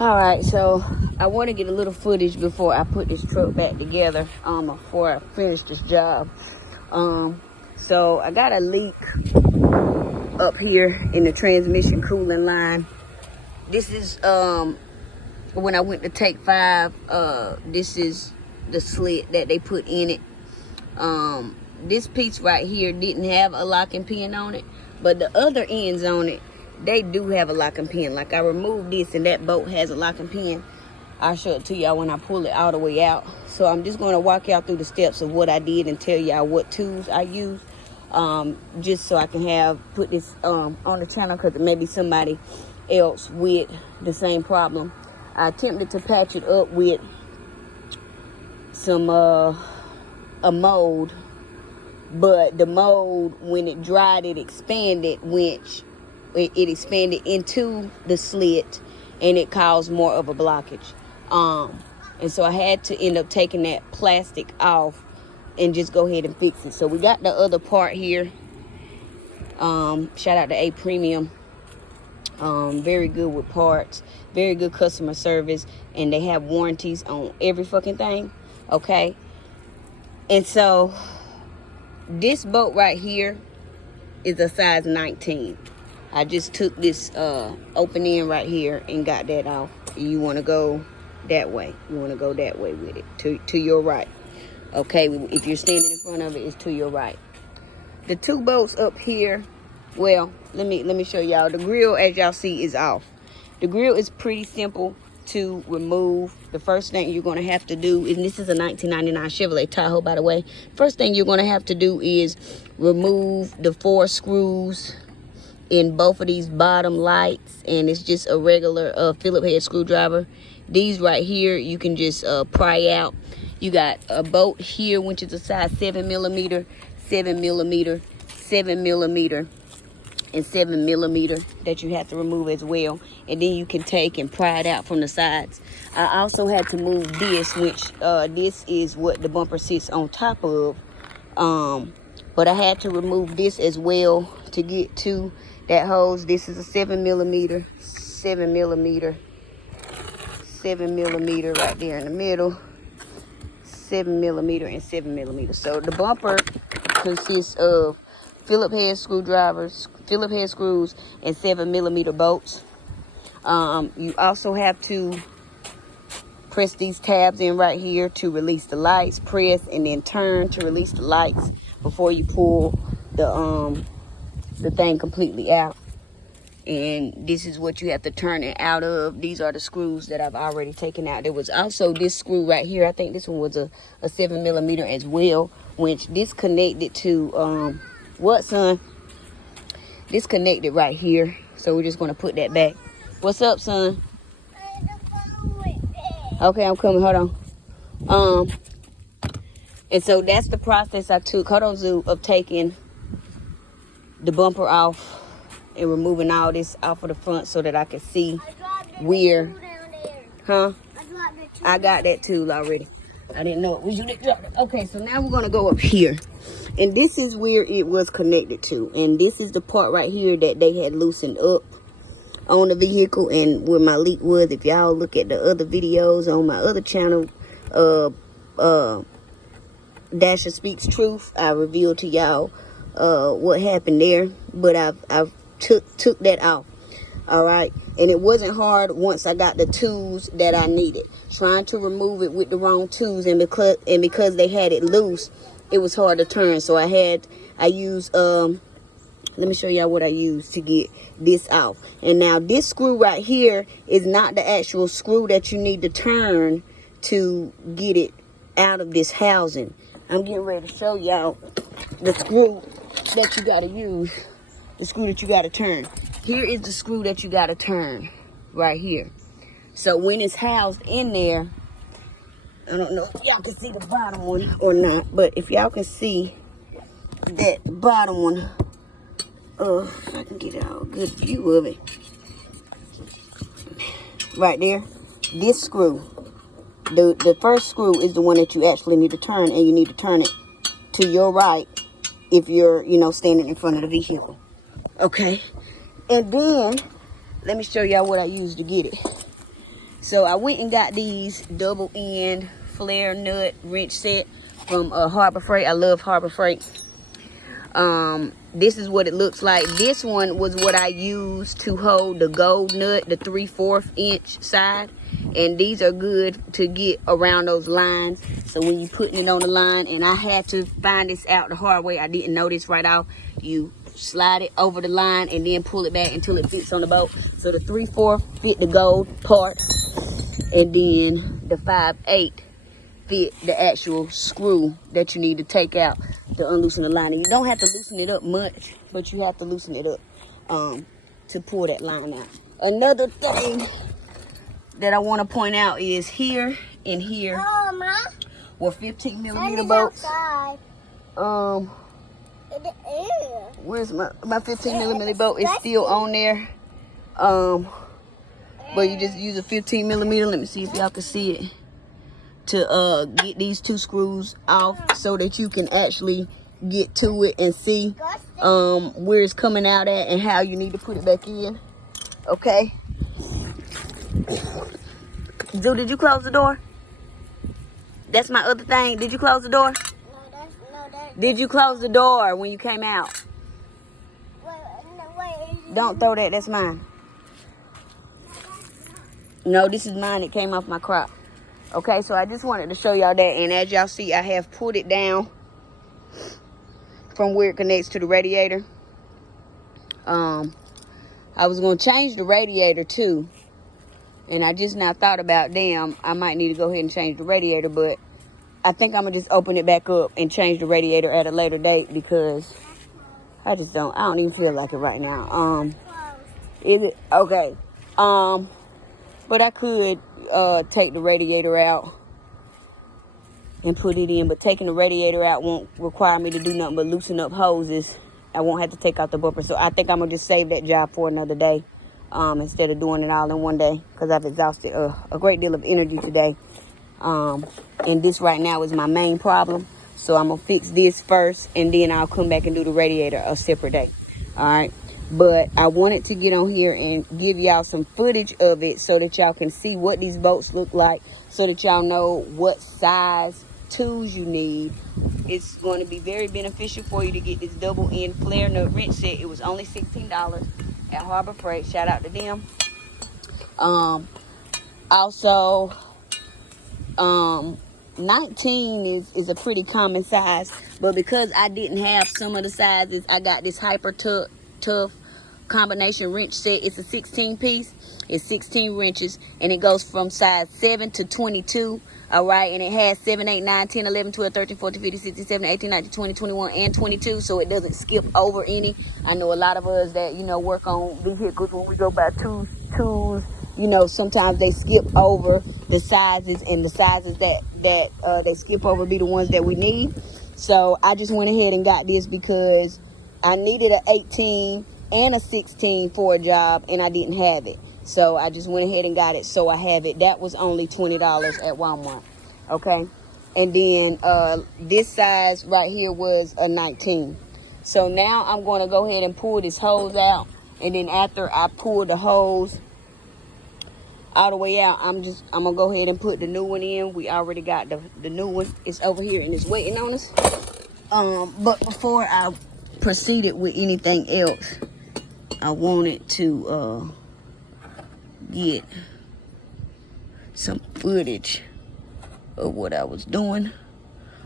All right, so I want to get a little footage before I put this truck back together, before I finish this job. So I got a leak up here in the transmission cooling line. This is when I went to take 5. This is the slit that they put in it. This piece right here didn't have a locking pin on it, but the other ends on it, they do have a locking pin. Like, I removed this and that bolt has a locking pin. I'll show it to y'all when I pull it all the way out. So I'm just going to walk y'all through the steps of what I did and tell y'all what tools I used, just so I can put this on the channel, because it may be somebody else with the same problem. I attempted to patch it up with some a mold, but the mold, when it dried, it expanded, it expanded into the slit, and it caused more of a blockage. And so I had to end up taking that plastic off and just go ahead and fix it. So we got the other part here. Shout out to A Premium. Very good with parts, very good customer service, and they have warranties on every fucking thing. Okay. And so this bolt right here is a size 19. I just took this open end right here and got that off. You want to go that way. You want to go that way with it, to your right. Okay, if you're standing in front of it, it's to your right. The 2 bolts up here, well, let me show y'all. The grill, as y'all see, is off. The grill is pretty simple to remove. The first thing you're going to have to do, and this is a 1999 Chevrolet Tahoe, by the way. First thing you're going to have to do is remove the 4 screws in both of these bottom lights, and it's just a regular Phillips head screwdriver. These right here you can just pry out. You got a bolt here, which is a size 7mm, 7mm, 7mm, and 7mm that you have to remove as well. And then you can take and pry it out from the sides. I also had to move this, which this is what the bumper sits on top of. But I had to remove this as well to get to that hose. This is a 7mm, 7mm, 7mm right there in the middle, 7mm and 7mm. So the bumper consists of Phillips head screwdrivers, Phillips head screws, and 7mm bolts. You also have to press these tabs in right here to release the lights. Press and then turn to release the lights before you pull the thing completely out. And this is what you have to turn it out of. These are the screws that I've already taken out. There was also this screw right here. I think this one was a 7mm as well, which disconnected to what, son? Disconnected right here. So we're just going to put that back. What's up, son? Okay, I'm coming. Hold on. And so that's the process I took. Hold on, Zoo, of taking the bumper off and removing all this off of the front so that I can see where. Huh? I got that tool already. I didn't know it was you that dropped it. Okay, so now we're going to go up here. And this is where it was connected to. And this is the part right here that they had loosened up on the vehicle, and where my leak was. If y'all look at the other videos on my other channel, Dasher Speaks Truth, I revealed to y'all what happened there. But I've took that off. All right, and it wasn't hard once I got the tools that I needed. Trying to remove it with the wrong tools, and because they had it loose, it was hard to turn. So I used let me show y'all what I used to get this off. And now this screw right here is not the actual screw that you need to turn to get it out of this housing. I'm getting ready to show y'all the screw that you got to use, the screw that you got to turn. Here is the screw that you got to turn right here. So when it's housed in there, I don't know if y'all can see the bottom one or not, but if y'all can see that bottom one, if I can get a good view of it. Right there, this screw, the first screw is the one that you actually need to turn, and you need to turn it to your right if you're, standing in front of the vehicle. Okay, and then let me show y'all what I used to get it. So I went and got these double end flare nut wrench set from Harbor Freight. I love Harbor Freight. This is what it looks like. This one was what I used to hold the gold nut, the 3/4 inch side. And these are good to get around those lines. So when you're putting it on the line, and I had to find this out the hard way. I didn't know this right off. You slide it over the line and then pull it back until it fits on the boat. So the 3/4 fit the gold part, and then the 5/8 fit the actual screw that you need to take out to unloosen the line. And you don't have to loosen it up much, but you have to loosen it up to pull that line out. Another thing that I want to point out is here and here were 15 millimeter boats. Where's my 15 millimeter boat? Is still on there. But you just use a 15 millimeter. Let me see if y'all can see it. To get these two screws off so that you can actually get to it and see where it's coming out at and how you need to put it back in. Okay. Zoo, did you close the door? That's my other thing. Did you close the door? Did you close the door when you came out? Don't throw that. That's mine. No, this is mine. It came off my crop. Okay, so I just wanted to show y'all that. And as y'all see, I have pulled it down from where it connects to the radiator. I was going to change the radiator too. And I just now thought about, damn, I might need to go ahead and change the radiator. But I think I'm going to just open it back up and change the radiator at a later date, because I don't even feel like it right now. Is it? Okay. But I could take the radiator out and put it in. But taking the radiator out won't require me to do nothing but loosen up hoses. I won't have to take out the bumper. So I think I'm going to just save that job for another day. Instead of doing it all in one day, because I've exhausted a great deal of energy today. And this right now is my main problem. So I'm going to fix this first, and then I'll come back and do the radiator a separate day. All right. But I wanted to get on here and give y'all some footage of it so that y'all can see what these boats look like, so that y'all know what size tools you need. It's going to be very beneficial for you to get this double end flare nut wrench set. It was only $16 at Harbor Freight. Shout out to them. Also, 19 is a pretty common size, but because I didn't have some of the sizes, I got this hyper tough combination wrench set. It's a 16 piece. It's 16 wrenches, and it goes from size 7 to 22. All right, and it has 7, 8, 9, 10, 11, 12, 13, 14, 15, 16, 17, 18, 19, 20, 21, and 22, so it doesn't skip over any. I know a lot of us that, work on vehicles, when we go by tools, sometimes they skip over the sizes, and the sizes that they skip over be the ones that we need. So I just went ahead and got this because I needed an 18 and a 16 for a job, and I didn't have it. So I just went ahead and got it, so I have it. That was only $20 at Walmart. Okay. And then this size right here was a 19. So now I'm going to go ahead and pull this hose out. And then after I pull the hose all the way out, I'm going to go ahead and put the new one in. We already got the new one. It's over here and it's waiting on us. But before I proceeded with anything else, I wanted to get some footage of what I was doing.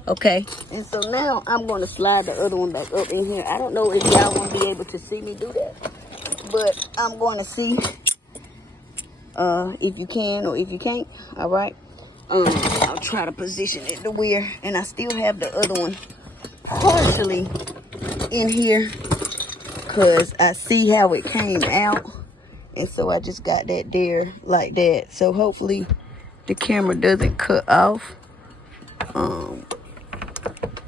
Okay, and so now I'm going to slide the other one back up in here. I don't know if y'all won't be able to see me do that, but I'm going to see if you can or if you can't. All right. I'll try to position it to where, and I still have the other one partially in here because I see how it came out. And so I just got that there like that. So hopefully the camera doesn't cut off.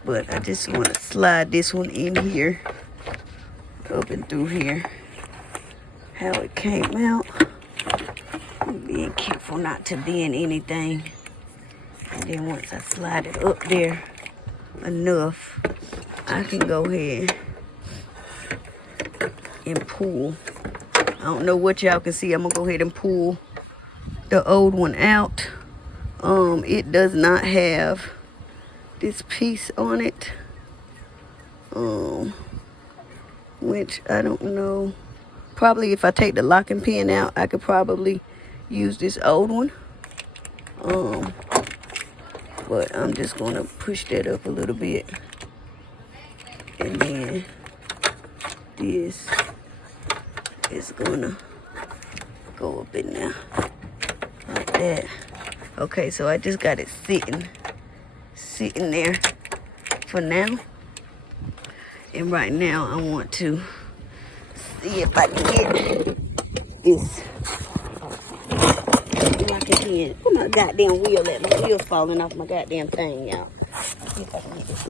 But I just want to slide this one in here, up and through here, how it came out. I'm being careful not to bend anything. And then once I slide it up there enough, I can go ahead and pull. I don't know what y'all can see. I'm gonna go ahead and pull the old one out. It does not have this piece on it, which I don't know. Probably if I take the locking pin out, I could probably use this old one. But I'm just gonna push that up a little bit, and then this is gonna go up in there like that. Okay, so I just got it sitting there for now. And right now I want to see if I can get this locking pin. Put my goddamn wheel at. My wheel's falling off my goddamn thing, y'all. See if I can get this.